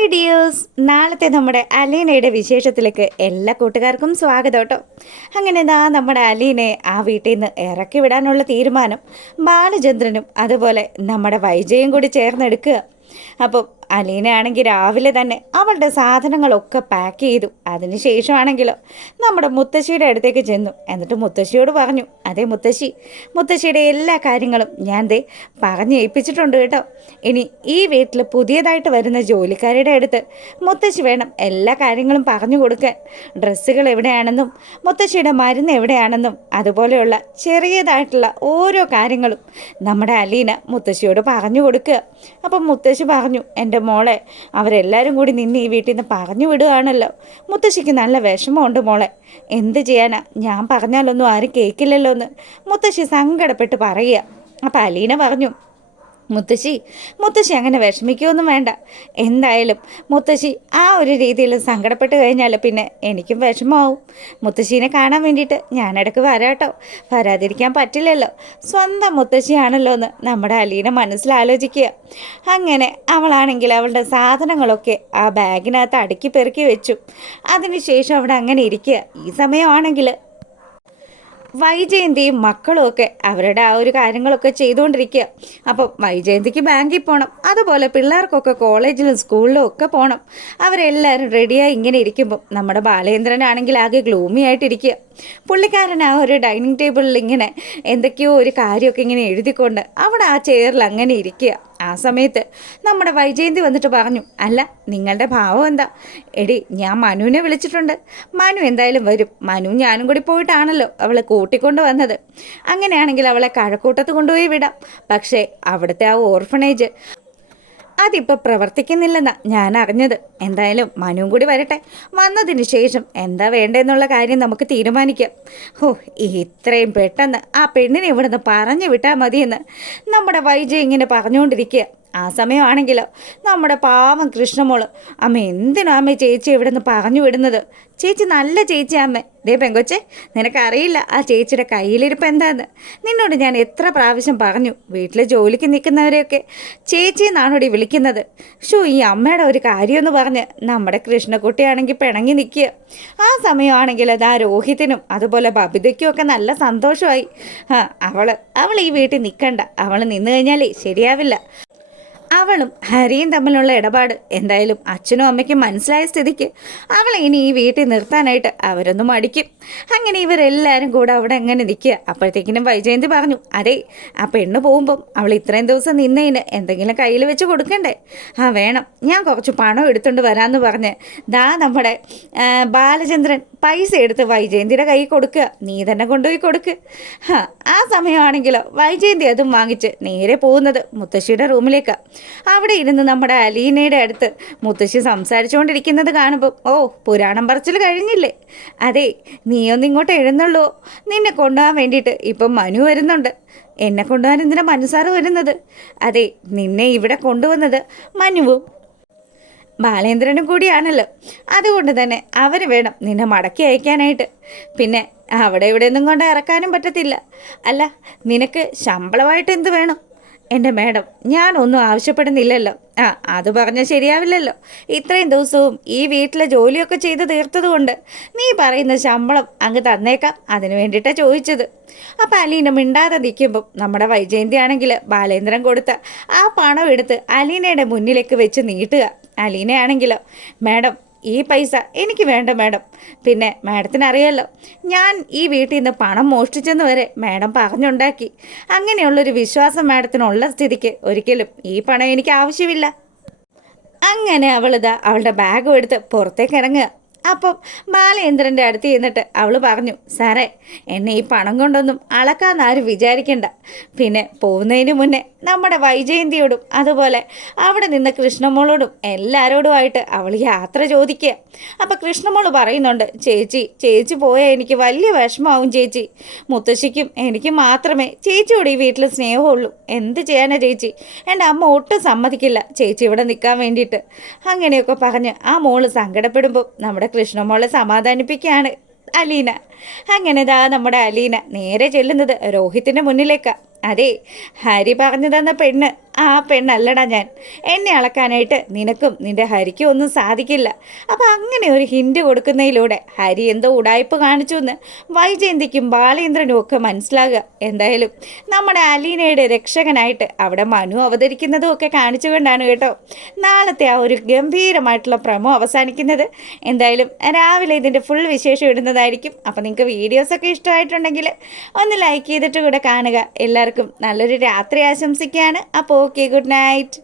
Hi dears, നാളത്തെ നമ്മുടെ അലീനയുടെ വിശേഷത്തിലേക്ക് എല്ലാ കൂട്ടുകാർക്കും സ്വാഗതം കേട്ടോ. അങ്ങനെ നമ്മുടെ അലീനയെ ആ വീട്ടിൽ നിന്ന് ഇറക്കി വിടാനുള്ള തീരുമാനം ബാലചന്ദ്രനും അതുപോലെ നമ്മുടെ വൈജയും കൂടി ചേർന്നെടുക്കുക. അപ്പം അലീനയാണെങ്കിൽ രാവിലെ തന്നെ അവളുടെ സാധനങ്ങളൊക്കെ പാക്ക് ചെയ്തു. അതിനുശേഷമാണെങ്കിലോ നമ്മുടെ മുത്തശ്ശിയുടെ അടുത്തേക്ക് ചെന്നു. എന്നിട്ട് മുത്തശ്ശിയോട് പറഞ്ഞു, അതേ മുത്തശ്ശിയുടെ എല്ലാ കാര്യങ്ങളും ഞാൻ പറഞ്ഞ് ഏൽപ്പിച്ചിട്ടുണ്ട് കേട്ടോ. ഇനി ഈ വീട്ടിൽ പുതിയതായിട്ട് വരുന്ന ജോലിക്കാരുടെ അടുത്ത് മുത്തശ്ശി വേണം എല്ലാ കാര്യങ്ങളും പറഞ്ഞു കൊടുക്കാൻ. ഡ്രസ്സുകൾ എവിടെയാണെന്നും മുത്തശ്ശിയുടെ മരുന്ന് എവിടെയാണെന്നും അതുപോലെയുള്ള ചെറിയതായിട്ടുള്ള ഓരോ കാര്യങ്ങളും നമ്മുടെ അലീന മുത്തശ്ശിയോട് പറഞ്ഞു കൊടുക്കുക. അപ്പം മുത്തശ്ശി പറഞ്ഞു, എൻ്റെ മോളെ അവരെല്ലാവരും കൂടി നിന്ന് ഈ വീട്ടിൽ നിന്ന് പറഞ്ഞു വിടുകയാണല്ലോ. മുത്തശ്ശിക്ക് നല്ല വിഷമമുണ്ട് മോളെ. എന്ത് ചെയ്യാനാ, ഞാൻ പറഞ്ഞാലൊന്നും ആരും കേൾക്കില്ലല്ലോ എന്ന് മുത്തശ്ശി സങ്കടപ്പെട്ട് പറയുക. അപ്പം അലീന പറഞ്ഞു, മുത്തശ്ശി അങ്ങനെ വിഷമിക്കുകയൊന്നും വേണ്ട. എന്തായാലും മുത്തശ്ശി ആ ഒരു രീതിയിൽ സങ്കടപ്പെട്ട് കഴിഞ്ഞാൽ പിന്നെ എനിക്കും വിഷമമാവും. മുത്തശ്ശീനെ കാണാൻ വേണ്ടിയിട്ട് ഞാനിടയ്ക്ക് വരാട്ടോ, വരാതിരിക്കാൻ പറ്റില്ലല്ലോ. സ്വന്തം മുത്തശ്ശിയാണല്ലോ എന്ന് നമ്മുടെ അലീന മനസ്സിലാലോചിക്കുക. അങ്ങനെ അവളാണെങ്കിൽ അവളുടെ സാധനങ്ങളൊക്കെ ആ ബാഗിനകത്ത് അടുക്കി പെറുക്കി വെച്ചു. അതിനുശേഷം അവിടെ അങ്ങനെ ഇരിക്കുക. ഈ സമയമാണെങ്കിൽ വൈജയന്തിയും മക്കളും ഒക്കെ അവരുടെ ആ ഒരു കാര്യങ്ങളൊക്കെ ചെയ്തുകൊണ്ടിരിക്കുക. അപ്പം വൈജയന്തിക്ക് ബാങ്കിൽ പോകണം, അതുപോലെ പിള്ളേർക്കൊക്കെ കോളേജിലും സ്കൂളിലും ഒക്കെ പോകണം. അവരെല്ലാവരും റെഡിയായി ഇങ്ങനെ ഇരിക്കുമ്പം നമ്മുടെ ബാലേന്ദ്രനാണെങ്കിൽ ആകെ ഗ്ലൂമി ആയിട്ടിരിക്കുക. പുള്ളിക്കാരൻ ആ ഒരു ഡൈനിങ് ടേബിളിൽ ഇങ്ങനെ എന്തൊക്കെയോ ഒരു കാര്യമൊക്കെ ഇങ്ങനെ എഴുതിക്കൊണ്ട് അവിടെ ആ ചെയറിൽ അങ്ങനെ ഇരിക്കുക. ആ സമയത്ത് നമ്മുടെ വൈജയന്തി വന്നിട്ട് പറഞ്ഞു, അല്ല നിങ്ങളുടെ ഭാവം എന്താ? എടി, ഞാൻ മനുവിനെ വിളിച്ചിട്ടുണ്ട്. മനു എന്തായാലും വരും. മനു ഞാനും കൂടി പോയിട്ടാണല്ലോ അവളെ കൂട്ടിക്കൊണ്ട് വന്നത്. അങ്ങനെയാണെങ്കിൽ അവളെ കഴക്കൂട്ടത്ത് കൊണ്ടുപോയി വിടാം. പക്ഷേ അവിടുത്തെ ആ ഓർഫണേജ് അതിപ്പോൾ പ്രവർത്തിക്കുന്നില്ലെന്നാണ് ഞാൻ അറിഞ്ഞത്. എന്തായാലും മനുവും കൂടി വരട്ടെ. വന്നതിന് ശേഷം എന്താ വേണ്ടതെന്നുള്ള കാര്യം നമുക്ക് തീരുമാനിക്കാം. ഇത്രയും പെട്ടെന്ന് ആ പെണ്ണിനെ ഇവിടുന്ന് പറഞ്ഞു വിട്ടാൽ മതിയെന്ന് നമ്മുടെ വൈജയ് ഇങ്ങനെ പറഞ്ഞുകൊണ്ടിരിക്കുക. ആ സമയമാണെങ്കിലോ നമ്മുടെ പാവം കൃഷ്ണമോള്, അമ്മ എന്തിനാ അമ്മ ചേച്ചി ഇവിടെ നിന്ന് പറഞ്ഞു വിടുന്നത്? ചേച്ചി നല്ല ചേച്ചി അമ്മ. പെങ്കൊച്ചെ, നിനക്കറിയില്ല ആ ചേച്ചിയുടെ കയ്യിലിരിപ്പ് എന്താന്ന്. നിന്നോട് ഞാൻ എത്ര പ്രാവശ്യം പറഞ്ഞു, വീട്ടിൽ ജോലിക്ക് നിൽക്കുന്നവരെയൊക്കെ ചേച്ചി എന്നാണോടി വിളിക്കുന്നത്. ഈ അമ്മയുടെ ഒരു കാര്യമെന്ന് പറഞ്ഞ് നമ്മുടെ കൃഷ്ണക്കുട്ടിയാണെങ്കിൽ പിണങ്ങി നിൽക്കുക. ആ സമയമാണെങ്കിൽ അത് ആ രോഹിത്തിനും അതുപോലെ ബബിതയ്ക്കും ഒക്കെ നല്ല സന്തോഷമായി. അവൾ ഈ വീട്ടിൽ നിൽക്കണ്ട, അവൾ നിന്ന് കഴിഞ്ഞാലേ ശരിയാവില്ല. അവളും ഹരിയും തമ്മിലുള്ള ഇടപാട് എന്തായാലും അച്ഛനും അമ്മയ്ക്കും മനസ്സിലായ സ്ഥിതിക്ക് അവളെ ഇനി ഈ വീട്ടിൽ നിർത്താനായിട്ട് അവരൊന്നും മടിക്കും. അങ്ങനെ ഇവരെല്ലാവരും കൂടെ അവിടെ അങ്ങനെ നിൽക്കുക. അപ്പോഴത്തേക്കിനും വൈജയന്തി പറഞ്ഞു, അതെ ആ പെണ്ണ് പോകുമ്പം അവൾ ഇത്രയും ദിവസം നിന്നതിന് എന്തെങ്കിലും കയ്യിൽ വെച്ച് കൊടുക്കണ്ടേ? വേണം, ഞാൻ കുറച്ച് പണം എടുത്തുകൊണ്ട് വരാമെന്ന് പറഞ്ഞ് നമ്മുടെ ബാലചന്ദ്രൻ പൈസ എടുത്ത് വൈജയന്തിയുടെ കൈ കൊടുക്കുക. നീ തന്നെ കൊണ്ടുപോയി കൊടുക്ക്. ആ സമയമാണെങ്കിലോ വൈജയന്തി അതും വാങ്ങിച്ച് നേരെ പോകുന്നത് മുത്തശ്ശിയുടെ റൂമിലേക്കാണ്. അവിടെ ഇരുന്ന് നമ്മുടെ അലീനയുടെ അടുത്ത് മുത്തശ്ശി സംസാരിച്ചുകൊണ്ടിരിക്കുന്നത് കാണുമ്പോൾ പുരാണം പറച്ചിൽ കഴിഞ്ഞില്ലേ? അതെ, നീയൊന്നും ഇങ്ങോട്ട് എഴുന്നള്ളൂ. നിന്നെ കൊണ്ടുപോകാൻ വേണ്ടിയിട്ട് ഇപ്പം മനു വരുന്നുണ്ട്. എന്നെ കൊണ്ടുപോകാൻ എന്തിനാ മനസ്സാറ് വരുന്നത്? അതെ, നിന്നെ ഇവിടെ കൊണ്ടുവന്നത് മനുവും ബാലേന്ദ്രനും കൂടിയാണല്ലോ. അതുകൊണ്ട് തന്നെ അവർ വേണം നിന്നെ മടക്കി അയക്കാനായിട്ട്. പിന്നെ അവിടെ ഇവിടെ ഒന്നും കൊണ്ട് ഇറക്കാനും പറ്റത്തില്ല. അല്ല, നിനക്ക് ശമ്പളമായിട്ട് എന്ത് വേണം? എൻ്റെ മാഡം, ഞാനൊന്നും ആവശ്യപ്പെടുന്നില്ലല്ലോ. അത് പറഞ്ഞാൽ ശരിയാവില്ലല്ലോ. ഇത്രയും ദിവസവും ഈ വീട്ടിലെ ജോലിയൊക്കെ ചെയ്ത് തീർത്തത് കൊണ്ട് നീ പറയുന്ന ശമ്പളം അങ്ങ് തന്നേക്കാം, അതിന് വേണ്ടിയിട്ടാണ് ചോദിച്ചത്. അപ്പം അലീന മിണ്ടാതെ നിൽക്കുമ്പം നമ്മുടെ വൈജയന്തി ആണെങ്കിൽ ബാലേന്ദ്രൻ കൊടുത്ത ആ പണം എടുത്ത് അലീനയുടെ മുന്നിലേക്ക് വെച്ച് നീട്ടുക. അലീനയാണെങ്കിലോ, മാഡം ഈ പൈസ എനിക്ക് വേണ്ട മാഡം. പിന്നെ മാഡത്തിനറിയാമല്ലോ, ഞാൻ ഈ വീട്ടിൽ നിന്ന് പണം മോഷ്ടിച്ചെന്ന് വരെ മാഡം പറഞ്ഞുണ്ടാക്കി. അങ്ങനെയുള്ളൊരു വിശ്വാസം മാഡത്തിനുള്ള സ്ഥിതിക്ക് ഒരിക്കലും ഈ പണം എനിക്ക് ആവശ്യമില്ല. അങ്ങനെ അവളുടെ ബാഗും എടുത്ത് പുറത്തേക്ക് ഇറങ്ങുക. അപ്പം ബാലേന്ദ്രൻ്റെ അടുത്ത് ചെന്നിട്ട് അവൾ പറഞ്ഞു, സാറേ എന്നെ ഈ പണം കൊണ്ടൊന്നും അളക്കാന്ന് ആരും വിചാരിക്കണ്ട. പിന്നെ പോകുന്നതിന് മുന്നേ നമ്മുടെ വൈജയന്തിയോടും അതുപോലെ അവിടെ നിന്ന് കൃഷ്ണമോളോടും എല്ലാവരോടുമായിട്ട് അവൾ യാത്ര ചോദിക്കുക. അപ്പം കൃഷ്ണമോള് പറയുന്നുണ്ട്, ചേച്ചി പോയാൽ എനിക്ക് വലിയ വിഷമമാവും ചേച്ചി. മുത്തശ്ശിക്കും എനിക്ക് മാത്രമേ ചേച്ചിയോട് ഈ വീട്ടിൽ സ്നേഹമുള്ളൂ. എന്ത് ചെയ്യാനാ ചേച്ചി? എൻ്റെ അമ്മ ഒട്ടും സമ്മതിക്കില്ല ചേച്ചി ഇവിടെ നിൽക്കാൻ വേണ്ടിയിട്ട്. അങ്ങനെയൊക്കെ പറഞ്ഞ് ആ മോള് സങ്കടപ്പെടുമ്പോൾ നമ്മുടെ കൃഷ്ണമോളെ സമാധാനിപ്പിക്കുകയാണ് അലീന. അങ്ങനെ നമ്മുടെ അലീന നേരെ ചെല്ലുന്നത് രോഹിത്തിൻ്റെ മുന്നിലേക്കാണ്. അതെ, ഹരി പറഞ്ഞു തന്ന പെണ്ണ് ആ പെണ്ണല്ലടാ ഞാൻ. എന്നെ അളക്കാനായിട്ട് നിനക്കും നിന്റെ ഹരിക്കും ഒന്നും സാധിക്കില്ല. അപ്പം അങ്ങനെ ഒരു ഹിൻഡ് കൊടുക്കുന്നതിലൂടെ ഹരി എന്തോ ഉടായ്പ കാണിച്ചു എന്ന് വൈജയന്തിക്കും ബാലേന്ദ്രനും ഒക്കെ മനസ്സിലാകുക. എന്തായാലും നമ്മുടെ അലീനയുടെ രക്ഷകനായിട്ട് അവിടെ മനു അവതരിക്കുന്നതും ഒക്കെ കാണിച്ചുകൊണ്ടാണ് കേട്ടോ നാളത്തെ ആ ഒരു ഗംഭീരമായിട്ടുള്ള പ്രമോ അവസാനിക്കുന്നത്. എന്തായാലും രാവിലെ ഇതിൻ്റെ ഫുൾ വിശേഷം ഇടുന്നതായിരിക്കും. അപ്പം നിങ്ങൾക്ക് വീഡിയോസൊക്കെ ഇഷ്ടമായിട്ടുണ്ടെങ്കിൽ ഒന്ന് ലൈക്ക് ചെയ്തിട്ട് കൂടെ കാണുക. എല്ലാവർക്കും നല്ലൊരു രാത്രി ആശംസിക്കുകയാണ്. അപ്പോൾ ഓക്കെ, ഗുഡ് നൈറ്റ്.